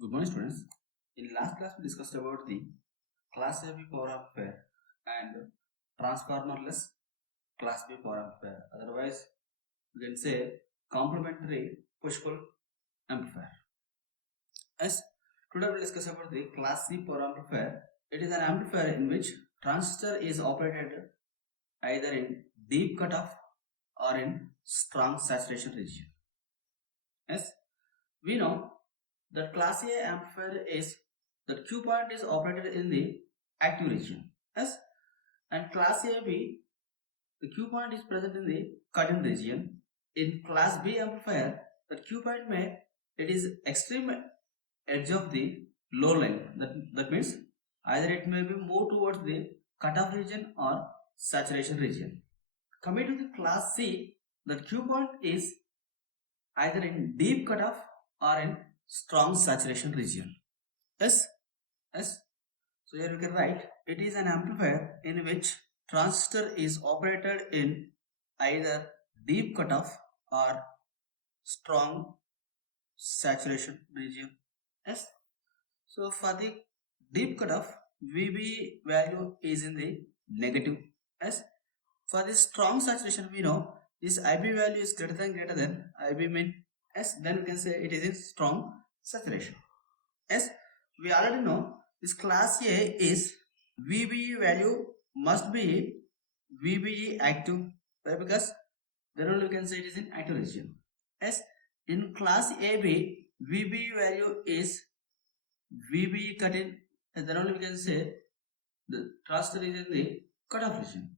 Good morning, students. In last class, we discussed about the class AB power amplifier and transformerless class B power amplifier. Otherwise, we can say complementary push-pull amplifier. As today we will discuss about the class C power amplifier. It is an amplifier in which transistor is operated either in deep cutoff or in strong saturation region. As we know that class A amplifier is the Q point is operated in the active region. Yes, and class AB the Q point is present in the cut-in region. In class B amplifier, the Q point may it is extreme edge of the low line. That means either it may be moved towards the cutoff region or saturation region. Coming to the class C, the Q point is either in deep cutoff or in strong saturation region. Yes, yes. So here you can write it is an amplifier in which transistor is operated in either deep cutoff or strong saturation region. Yes. So for the deep cutoff, VB value is in the negative. Yes. For the strong saturation, we know this IB value is greater than IB mean. Yes. Then we can say it is in strong saturation. Yes. We already know this class A is VBE value must be VBE active. Why? Because then only we can say it is in active region. Yes. In class AB, VBE value is VBE cut in, and then only we can say the transistor is in the cutoff region.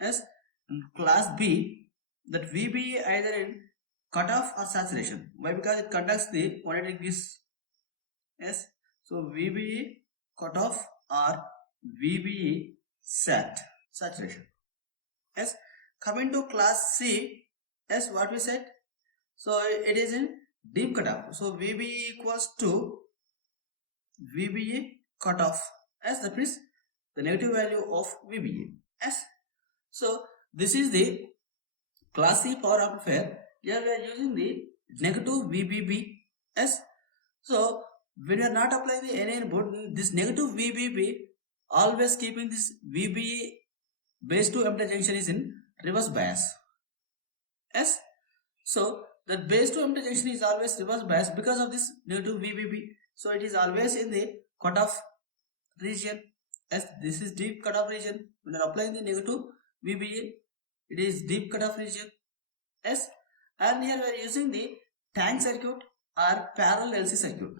Yes. In class B, that VBE either in cutoff or saturation. Why? Because it conducts the 180 degrees. Yes. So VBE cutoff or VBE saturation. Yes. Coming to class C, yes, what we said. So it is in deep cutoff. So VBE equals to VBE cutoff. Yes, that means the negative value of VBE. Yes. So this is the class C power amplifier. Here we are using the negative VBB. Yes. So when you are not applying the any input, this negative VBB always keeping this VBE base to emitter junction is in reverse bias. Yes. So the base to emitter junction is always reverse bias because of this negative VBB. So it is always in the cutoff region. As this is deep cutoff region. When you are applying the negative VBA, it is deep cutoff region. Yes. And here we are using the tank circuit or parallel LC circuit.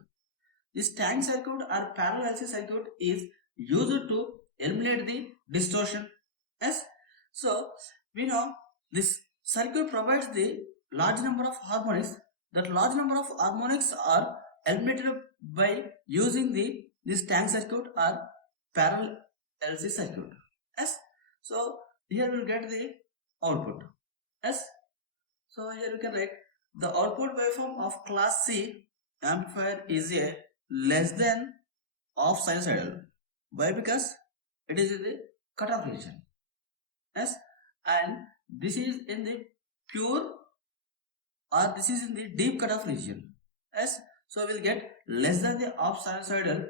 This tank circuit or parallel LC circuit is used to eliminate the distortion. Yes. So we know this circuit provides the large number of harmonics. That large number of harmonics are eliminated by using this tank circuit or parallel LC circuit. Yes. So here we will get the output. Yes. So here we can write the output waveform of class C amplifier is a less than of sinusoidal. Why? Because it is in the cutoff region. Yes. And this is in the pure or this is in the deep cutoff region. Yes. So we will get less than the off sinusoidal,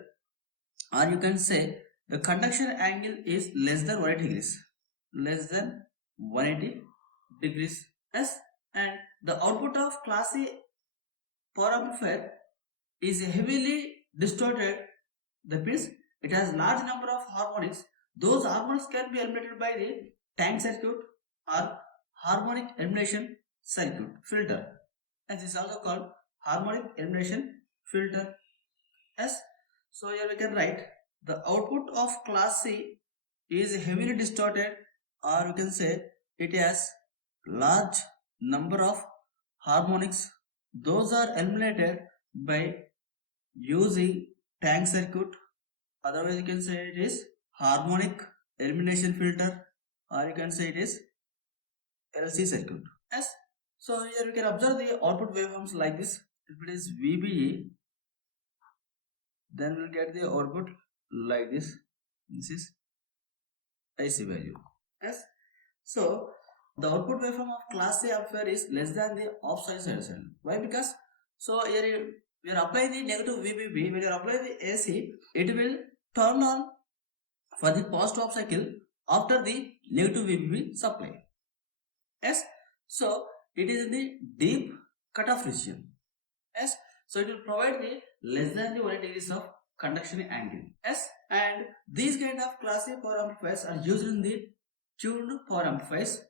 or you can say the conduction angle is less than 180 degrees. Less than 180 degrees. Yes. And the output of class A power amplifier is heavily distorted. That means it has large number of harmonics. Those harmonics can be eliminated by the tank circuit or harmonic elimination circuit filter. As is also called harmonic elimination filter. Yes. So here we can write the output of class C is heavily distorted, or you can say it has large number of harmonics. Those are eliminated by using tank circuit. Otherwise you can say it is harmonic elimination filter, or you can say it is LC circuit. Yes. So here we can observe the output waveforms like this. If it is VBE, then we'll get the output like this. This is AC value. Yes. So the output waveform of class A amplifier is less than the off sinusoidal. Why? Because so here we are applying the negative VBB, when you apply the AC, it will turn on for the positive half cycle after the negative VBB supply. Yes, so it is in the deep cutoff region. Yes, so it will provide the less than the 180 degrees of conduction angle. Yes, and these kind of Class A power amplifiers are used in the tuned power amplifiers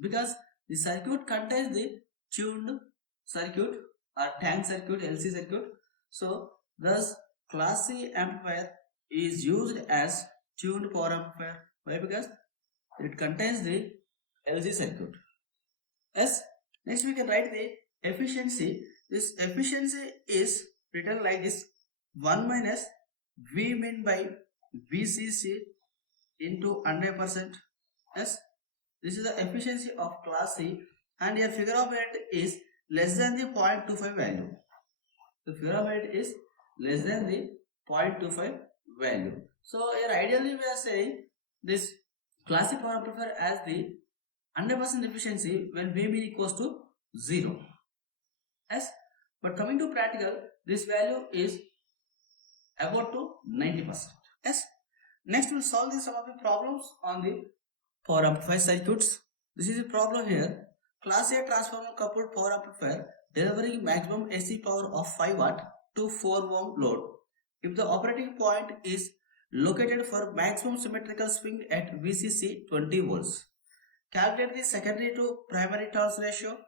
because the circuit contains the tuned circuit or tank circuit, LC circuit. So thus Class A amplifier is used as tuned power amplifier. Why? Because it contains the LC circuit. Yes. Next we can write the efficiency. This efficiency is written like this: 1 minus V min by VCC into 100%. Yes. This is the efficiency of Class C, and your figure of merit is less than the 0.25 value. The figure of merit is less than the 0.25 value. So here ideally we are saying this Class C power amplifier as the 100% efficiency when V min equals to 0. Yes, but coming to practical, this value is about to 90%. Yes. Next we'll solve some of the problems on the power amplifier circuits. This is a problem here. Class A transformer coupled power amplifier delivering maximum AC power of 5 watt to 4 ohm load. If the operating point is located for maximum symmetrical swing at VCC 20 volts. Calculate the secondary to primary turns ratio,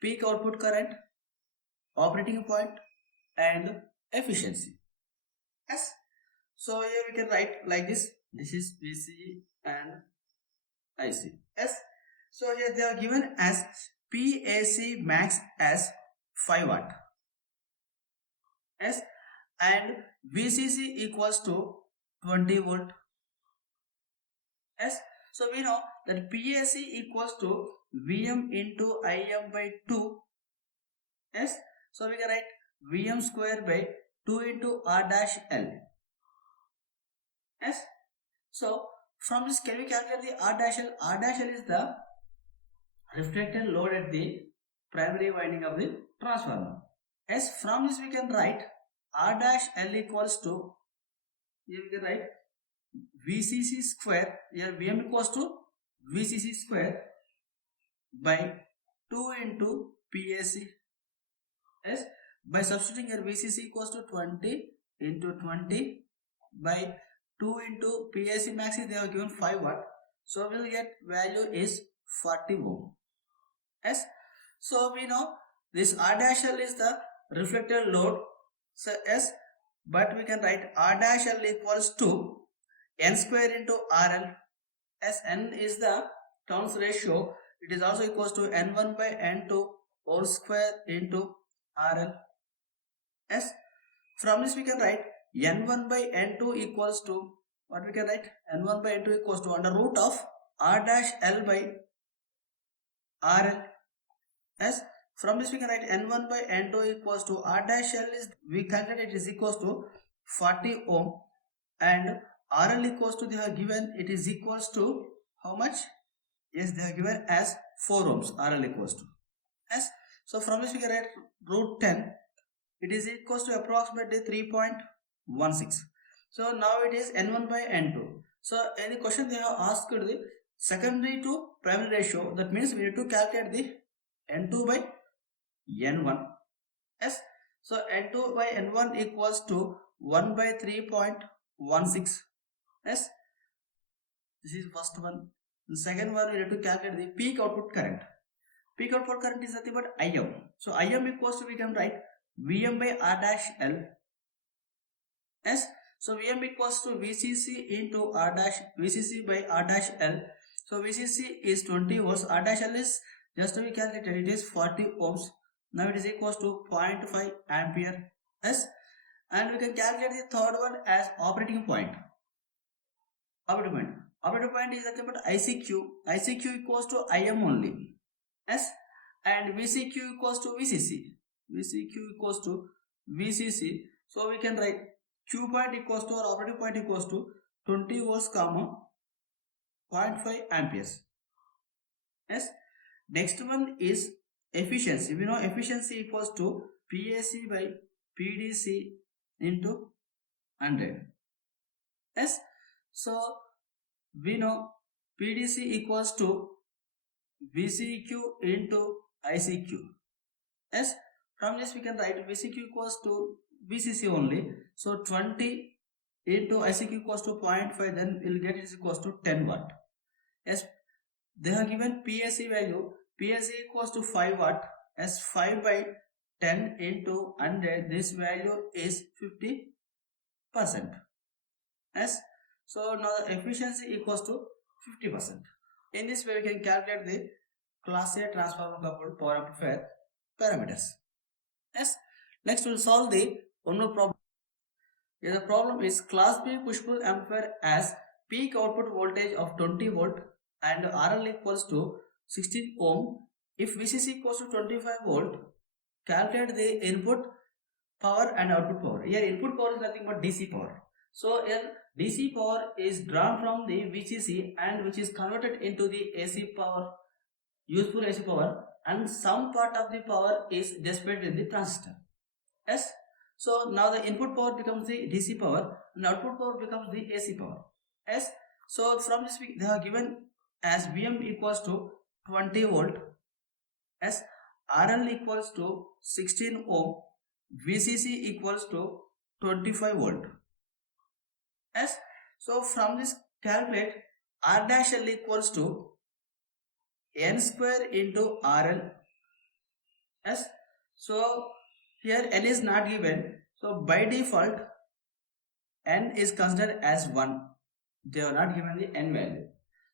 peak output current, operating point and efficiency. Yes. So here we can write like this. This is VC and IC. Yes. So here they are given as PAC max as 5 watt. Yes. And VCC equals to 20 volt. Yes. So we know that PAC equals to Vm into Im by 2. Yes. So we can write Vm square by 2 into R dash L. Yes. So from this can we calculate the R dash L? R dash L is the reflected load at the primary winding of the transformer. Yes. From this we can write R dash L equals to, here we can write VCC square, here Vm equals to VCC square by 2 into PAC. Yes, by substituting here VCC equals to 20 into 20 by 2 into PAC max is they have given 5 watt. So we will get value is 40 ohm. Yes, so we know this R dash L is the reflected load. So yes, but we can write R dash L equals to N square into RL. As N is the turns ratio, it is also equals to N1 by N2 whole square into RL. Yes, from this we can write N1 by N2 equals to, what we can write, N1 by N2 equals to under root of R dash L by RL. Yes, from this we can write N1 by N2 equals to R dash L is, we calculate it is equals to 40 ohm, and RL equals to, they have given it is equals to how much? Yes, they have given as 4 ohms. RL equals to. Yes. So from this we can write root 10. It is equals to approximately 3.16. So now it is N1 by N2. So in the question they have asked the secondary to primary ratio. That means we need to calculate the N2 by N1. Yes. So N2 by N1 equals to 1 by 3.16. Yes. This is first one. The second one we need to calculate the peak output current. Peak output current is nothing but Im. So Im equals to, we can write Vm by R dash L. Yes. So Vm equals to VCC into R dash, VCC by R dash L. So VCC is 20 volts. R dash L is just we calculated, it is 40 ohms. Now it is equals to 0.5 ampere. Yes. And we can calculate the third one as operating point. Operating point is nothing but ICQ. ICQ equals to Im only. Yes. And VCQ equals to VCC. VCQ equals to VCC. So we can write Q point equals to, or operating point equals to 20 volts comma 0.5 amperes. Yes. Next one is efficiency. We know efficiency equals to PAC by PDC into 100. Yes. So we know PDC equals to VCQ into ICQ. Yes. From this we can write VCQ equals to VCC only. So 20 into ICQ equals to 0.5, then we'll get it is equals to 10 watt. Yes. They have given PSC value. PSC equals to 5 watt. As 5 by 10 into 100, this value is 50%. Yes. So now the efficiency equals to 50%. In this way we can calculate the class A transformer coupled power amplifier parameters. Yes. Next we'll solve the one more problem. Here the problem is class B push-pull amplifier has peak output voltage of 20 volt and RL equals to 16 ohm. If VCC equals to 25 volt, calculate the input power and output power. Here input power is nothing but DC power. So here DC power is drawn from the VCC and which is converted into the AC power, useful AC power, and some part of the power is dissipated in the transistor. Yes. So now the input power becomes the DC power and output power becomes the AC power. Yes. So from this they are given as VM equals to 20 volt, as RL equals to 16 ohm, VCC equals to 25 volt. Yes. So from this calculate R dash L equals to N square into RL. Yes. So here L is not given. So by default N is considered as 1. They are not given the N value.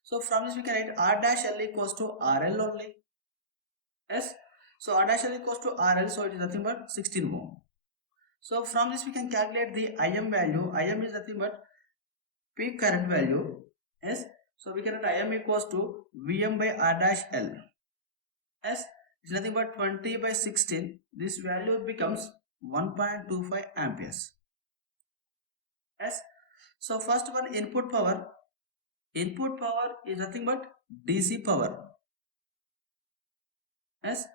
So from this we can write R dash L equals to RL only. Yes. So R dash L equals to RL. So it is nothing but 16 ohm. So from this we can calculate the IM value. IM is nothing but peak current value. Yes. So we can write IM equals to VM by R dash L. Yes. It's nothing but 20 by 16. This value becomes 1.25 amperes. Yes. So first one, input power. Input power is nothing but DC power. Yes.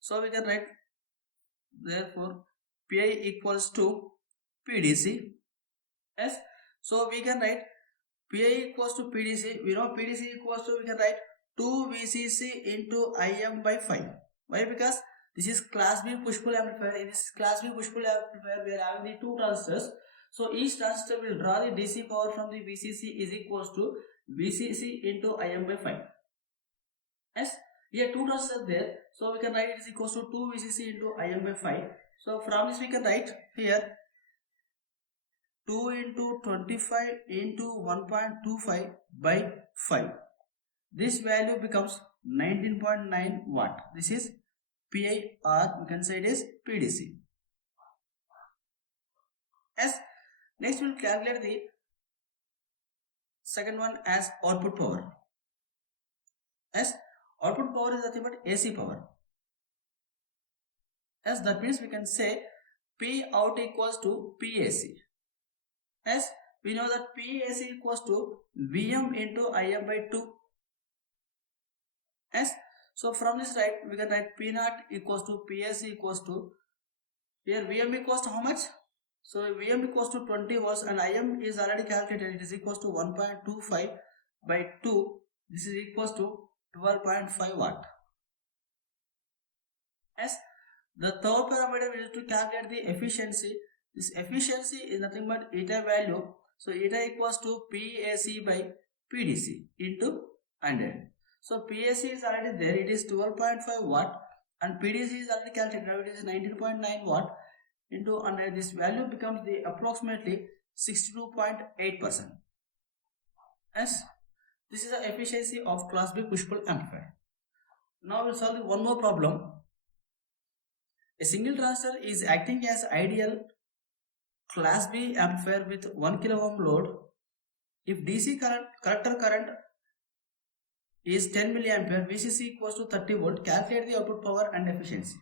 So we can write therefore PI equals to PDC. Yes. So we can write PI equals to PDC. We know PDC equals to, we can write 2 VCC into IM by 5. Why? Because this is class B push-pull amplifier. In this class B push-pull amplifier we are having the two transistors. So each transistor will draw the DC power from the VCC is equals to VCC into IM by 5. Yes. Here two transistors there. So we can write it is equals to 2 VCC into IM by 5. So from this we can write here 2 into 25 into 1.25 by 5. This value becomes 19.9 watt. This is PI, or we can say it is PDC. Yes. Next we will calculate the second one as output power. Yes. Output power is nothing but AC power. Yes. That means we can say P out equals to PAC. Yes. We know that PAC equals to VM into IM by 2. Yes. So from this we can write P naught equals to PAC equals to, here VM equals to how much? So VM equals to 20 volts and IM is already calculated. It is equals to 1.25 by 2. This is equals to 12.5 watt. Yes. The third parameter we need to calculate the efficiency. This efficiency is nothing but eta value. So eta equals to PAC by PDC into 100. So PAC is already there. It is 12.5 watt and PDC is already calculated. Now it is 19.9 watt into 100. This value becomes the approximately 62.8%. Yes. This is the efficiency of class B push-pull amplifier. Now we'll solve one more problem. A single transistor is acting as ideal class B amplifier with 1 kilo ohm load. If DC current, collector current is 10 milliampere, VCC equals to 30 volt, calculate the output power and efficiency.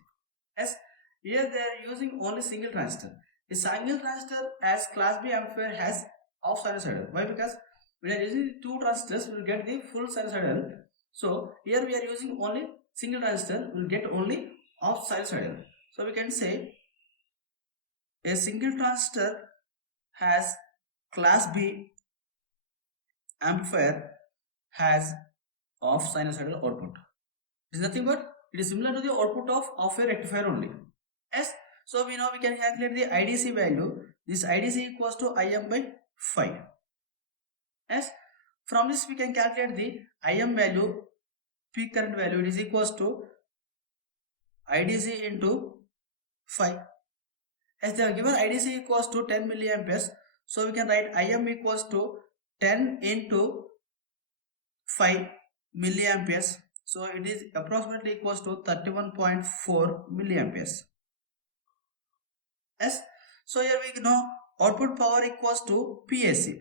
Yes. Here they are using only single transistor. A single transistor as class B amplifier has off sinusoidal. Why? Because we are using two transistors, we will get the full sinusoidal. So here we are using only single transistor, we will get only off sinusoidal. So we can say a single transistor has class B amplifier has off sinusoidal output. It is nothing but it is similar to the output of a rectifier only. Yes. So we know we can calculate the IDC value. This IDC equals to Im by 5. Yes. From this we can calculate the Im value, peak current value. It is equals to IDC into 5. As they are given IDC equals to 10 milliamperes. So we can write Im equals to 10 into 5 milliamperes. So it is approximately equals to 31.4 milliamperes. Yes. So here we know output power equals to PAC.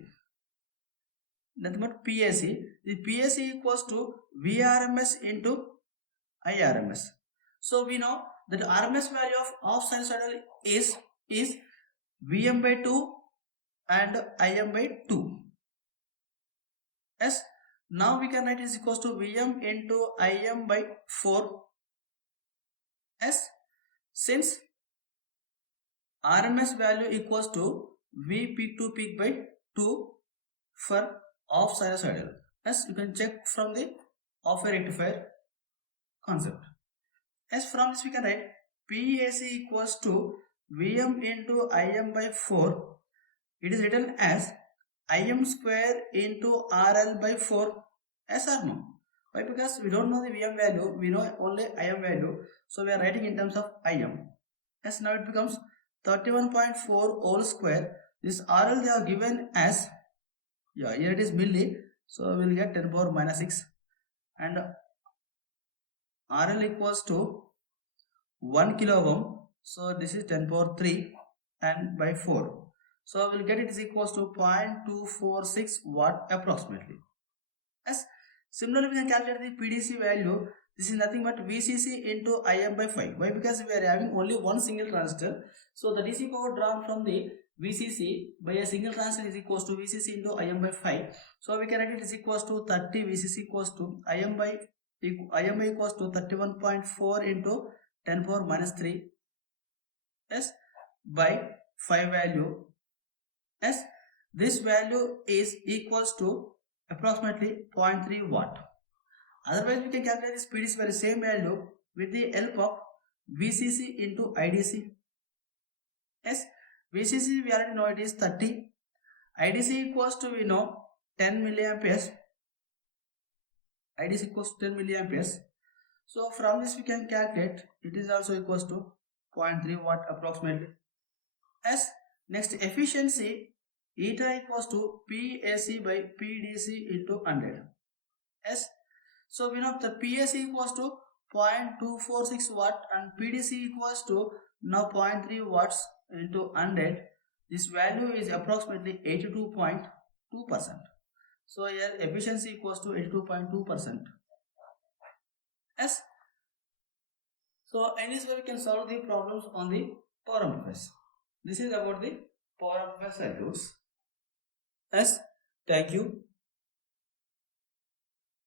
Nothing but PAC. The PAC equals to VRMS into IRMS. So we know that RMS value of off sinusoidal is Vm by 2 and Im by 2. Yes. Now we can write is equals to Vm into Im by 4. Yes. Since RMS value equals to V peak to peak by 2 for off sinusoidal. Yes, you can check from the off a rectifier concept. As from this we can write PAC equals to Vm into Im by 4. It is written as Im square into RL by 4. Yes or no? Why? Because we don't know the Vm value, we know only Im value. So we are writing in terms of Im. Yes, now it becomes 31.4 whole square. This RL they are given as, yeah, here it is milli. So we will get 10 power minus 6. And RL equals to 1 kilo ohm. So this is 10 power 3 and by 4. So we will get it is equals to 0.246 watt approximately. As similarly we can calculate the PDC value. This is nothing but VCC into Im by 5. Why? Because we are having only one single transistor. So the DC power drawn from the VCC by a single transistor is equals to VCC into Im by 5. So we can write it is equals to 30 VCC equals to Im by equals to 31.4 into 10 power minus 3 s by 5 value. Yes, this value is equals to approximately 0.3 watt. Otherwise, we can calculate this PDC value same value with the help of VCC into IDC. Yes, VCC we already know it is 30. IDC equals to we know 10 milliamperes. IDC equals to 10 milliamperes. So from this we can calculate it is also equals to 0.3 watt approximately. As next efficiency eta equals to PAC by PDC into 100. As so we know the PAC equals to 0.246 watt and PDC equals to now 0.3 watts into 100. This value is approximately 82.2%. So here efficiency equals to 82.2%. As so in this way we can solve the problems on the power amplifiers. This is about the power amplifier circuits. Yes, thank you.